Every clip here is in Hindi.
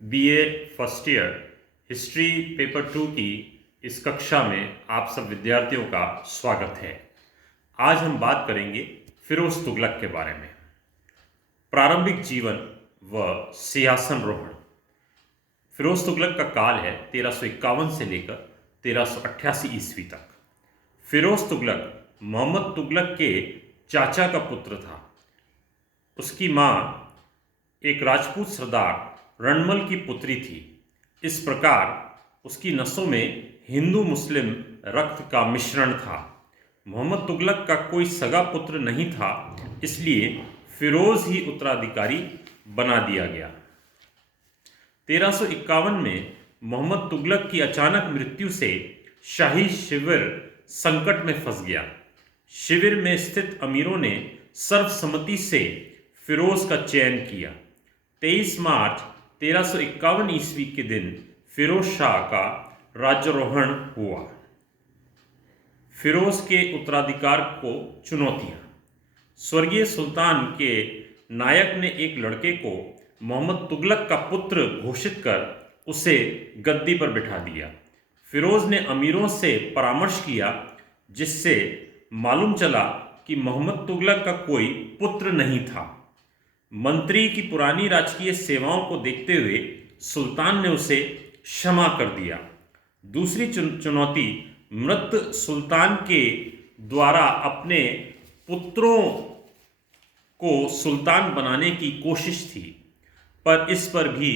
BA first year history paper 2 की इस कक्षा में आप सब विद्यार्थियों का स्वागत है। आज हम बात करेंगे फिरोज तुगलक के बारे में। प्रारंभिक जीवन व सिंहासनरोहण। फिरोज तुगलक का काल है 1351 से लेकर 1388 ईस्वी तक। फिरोज तुगलक मोहम्मद तुगलक के चाचा का पुत्र था। उसकी माँ एक राजपूत सरदार रणमल की पुत्री थी। इस प्रकार उसकी नसों में हिंदू मुस्लिम रक्त का मिश्रण था। मोहम्मद तुगलक का कोई सगा पुत्र नहीं था, इसलिए फिरोज ही उत्तराधिकारी बना दिया गया। 1351 में मोहम्मद तुगलक की अचानक मृत्यु से शाही शिविर संकट में फंस गया। शिविर में स्थित अमीरों ने सर्वसम्मति से फिरोज का चयन किया। 23 मार्च 1351 ईस्वी के दिन फिरोज शाह का राज्यारोहण हुआ। फिरोज के उत्तराधिकार को चुनौतियां। स्वर्गीय सुल्तान के नायक ने एक लड़के को मोहम्मद तुगलक का पुत्र घोषित कर उसे गद्दी पर बिठा दिया। फिरोज ने अमीरों से परामर्श किया, जिससे मालूम चला कि मोहम्मद तुगलक का कोई पुत्र नहीं था। मंत्री की पुरानी राजकीय सेवाओं को देखते हुए सुल्तान ने उसे क्षमा कर दिया। दूसरी चुनौती मृत सुल्तान के द्वारा अपने पुत्रों को सुल्तान बनाने की कोशिश थी, पर इस पर भी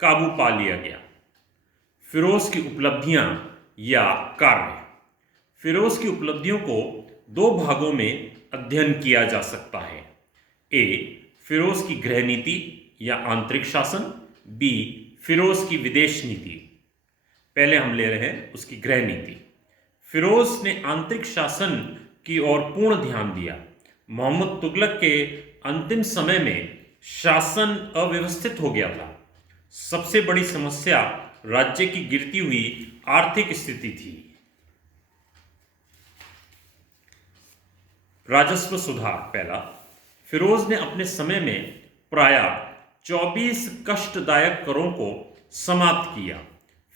काबू पा लिया गया। फिरोज की उपलब्धियां या कार्य। फिरोज की उपलब्धियों को दो भागों में अध्ययन किया जा सकता है। ए, फिरोज की गृह नीति या आंतरिक शासन। बी, फिरोज की विदेश नीति। पहले हम ले रहे हैं उसकी गृह नीति। फिरोज ने आंतरिक शासन की ओर पूर्ण ध्यान दिया। मोहम्मद तुगलक के अंतिम समय में शासन अव्यवस्थित हो गया था। सबसे बड़ी समस्या राज्य की गिरती हुई आर्थिक स्थिति थी। राजस्व सुधार। पहला, फिरोज ने अपने समय में प्रायः 24 कष्टदायक करों को समाप्त किया।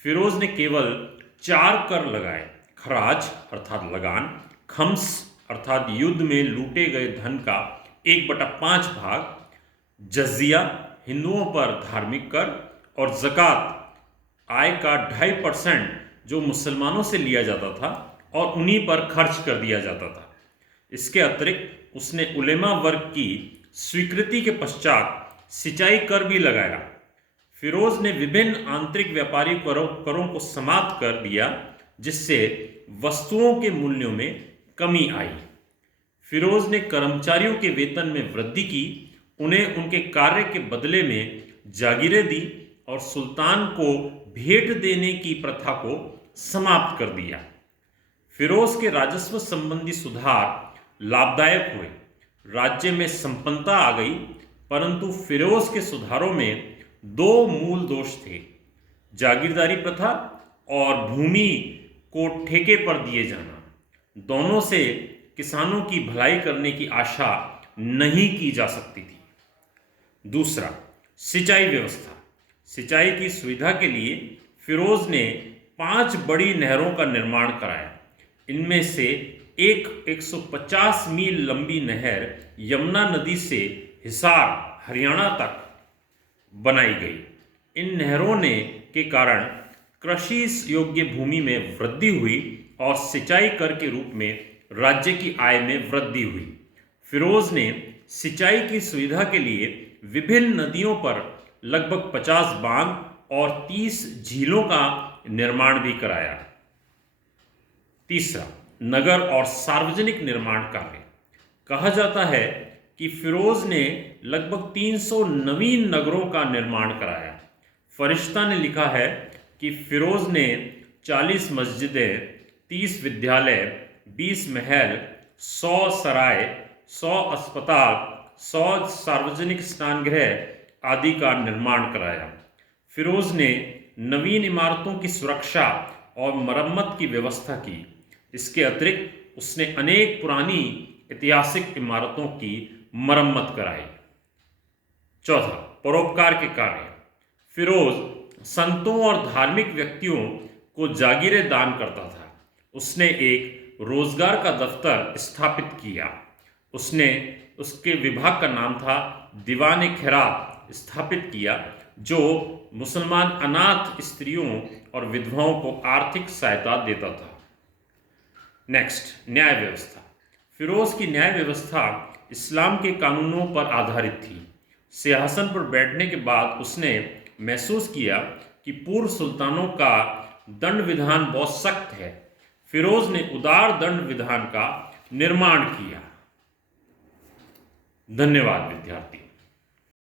फिरोज ने केवल 4 कर लगाए: खराज अर्थात लगान, खम्स अर्थात युद्ध में लूटे गए धन का 1/5 भाग, जजिया हिंदुओं पर धार्मिक कर, और ज़कात आय का 2.5% जो मुसलमानों से लिया जाता था और उन्हीं पर खर्च कर दिया जाता था। इसके अतिरिक्त उसने उलेमा वर्ग की स्वीकृति के पश्चात सिंचाई कर भी लगाया। फिरोज ने विभिन्न आंतरिक व्यापारी करों को समाप्त कर दिया, जिससे वस्तुओं के मूल्यों में कमी आई। फिरोज ने कर्मचारियों के वेतन में वृद्धि की, उन्हें उनके कार्य के बदले में जागीरें दी और सुल्तान को भेंट देने की प्रथा को समाप्त कर दिया। फिरोज के राजस्व संबंधी सुधार लाभदायक हुए। राज्य में संपन्नता आ गई, परंतु फिरोज के सुधारों में 2 मूल दोष थे: जागीरदारी प्रथा और भूमि को ठेके पर दिए जाना। दोनों से किसानों की भलाई करने की आशा नहीं की जा सकती थी। दूसरा, सिंचाई व्यवस्था। सिंचाई की सुविधा के लिए फिरोज ने 5 बड़ी नहरों का निर्माण कराया। इनमें से एक 150 मील लंबी नहर यमुना नदी से हिसार हरियाणा तक बनाई गई। इन नहरों के कारण कृषि योग्य भूमि में वृद्धि हुई और सिंचाई कर के रूप में राज्य की आय में वृद्धि हुई। फिरोज ने सिंचाई की सुविधा के लिए विभिन्न नदियों पर लगभग 50 बांध और 30 झीलों का निर्माण भी कराया। तीसरा, नगर और सार्वजनिक निर्माण कार्य। कहा जाता है कि फिरोज ने लगभग 300 नवीन नगरों का निर्माण कराया। फरिश्ता ने लिखा है कि फिरोज ने 40 मस्जिदें, 30 विद्यालय, 20 महल, 100 सराय, 100 अस्पताल, 100 सार्वजनिक स्नानगृह आदि का निर्माण कराया। फिरोज ने नवीन इमारतों की सुरक्षा और मरम्मत की व्यवस्था की। इसके अतिरिक्त उसने अनेक पुरानी ऐतिहासिक इमारतों की मरम्मत कराई। चौथा, परोपकार के कार्य। फिरोज संतों और धार्मिक व्यक्तियों को जागीरें दान करता था। उसने एक रोजगार का दफ्तर स्थापित किया। उसने उसके विभाग का नाम था दीवान खैरात स्थापित किया, जो मुसलमान अनाथ स्त्रियों और विधवाओं को आर्थिक सहायता देता था। नेक्स्ट, न्याय व्यवस्था। फिरोज की न्याय व्यवस्था इस्लाम के कानूनों पर आधारित थी। सिंहासन पर बैठने के बाद उसने महसूस किया कि पूर्व सुल्तानों का दंड विधान बहुत सख्त है। फिरोज ने उदार दंड विधान का निर्माण किया। धन्यवाद विद्यार्थी।